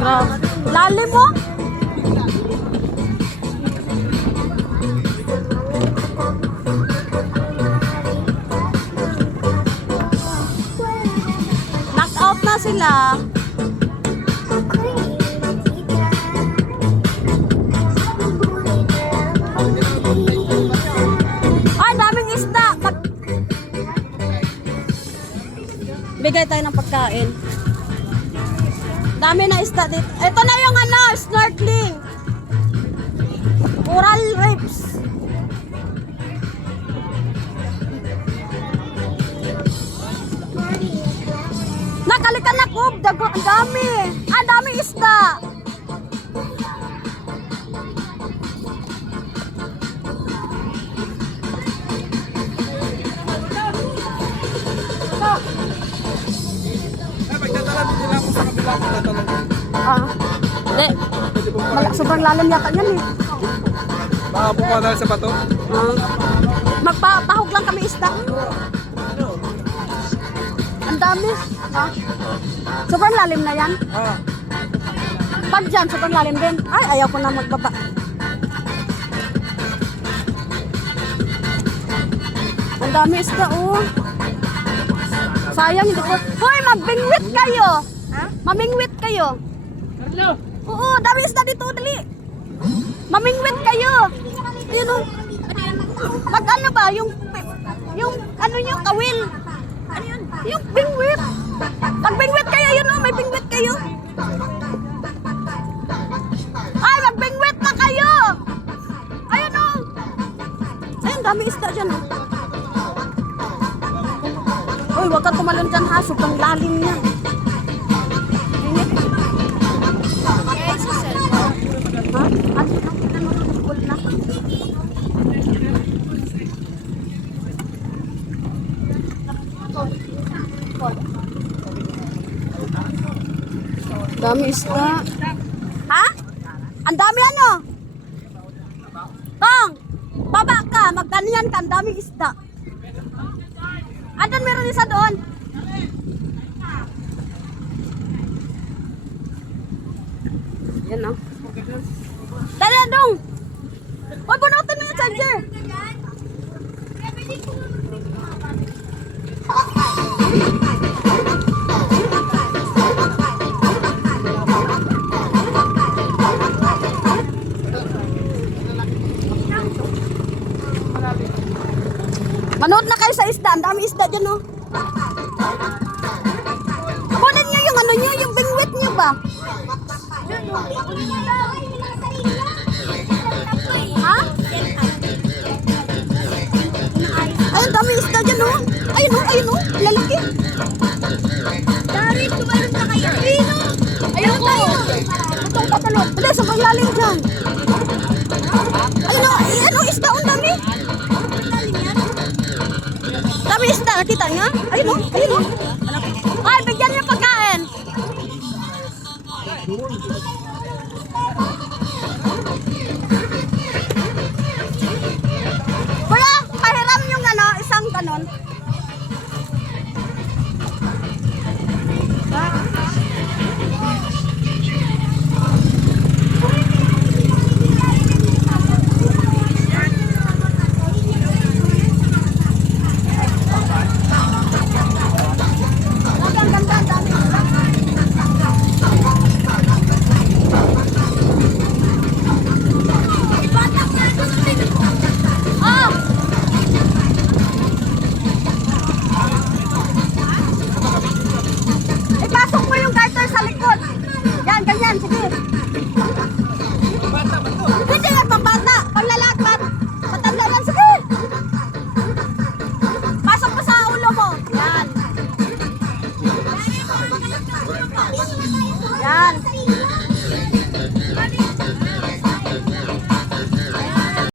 Grabe. Lalim mo? Knock out na sila. Ay, daming isda. Bigay tayo ng pagkain. Dami na isda dito. Ito na yung ano, snorkeling. Coral reefs. Nakalikan na kub. Ang dami. Ang dami isda. Hindi. Sobrang lalim yata yan eh. Baka pumunta sa bato? Magpapahog lang kami isda. Ang dami. Sobrang lalim na yan. Pag dyan, sobrang lalim din. Ay, ayaw ko na magbaba. Ang dami isda, oh. Sayang, hindi ko. Hoy, magbingwit kayo. Mamingwit kayo. Oo, dami isda dito, dali. Mamingwit kayo. Ayun, oh. Mag-ano ba? Yung ano nyo, kawil. Ano yun? Yung bingwit. Magbingwit kayo, yun, oh. May bingwit kayo. Ay, magbingwit na kayo. Ayun, oh. Ayun, dami isda dyan, oh. Uy, huwag kang tumalon dyan, ha. Sobrang lalim niya. Dami isda. Ha? Ang dami ano? Tong, baba ka, magkaniyan ka, ang dami isda. Andun meron isa doon. Yan o. Dali, dong. Huwag bunutin mo yung charger. Manood na kayo sa isda. Ang dami isda dyan, oh. Kunin nyo yung ano nyo, yung bingwit nyo ba? Ha? Ayun, dami isda dyan, oh. Ayun, oh, ayun, oh. Lalaki. Dari, tumalon na kayo. Ayun, oh. Ayun, tayo. Itong patulog. Dali, sobrang lalim dyan. Ayun, oh. Ayun, oh, isda, ang dami. Dami isda, nakita nga? Ayun mo, ayun mo. Ay, bigyan niyo pagkain. Kuya, pahiram yung ano, isang ganon. Yan.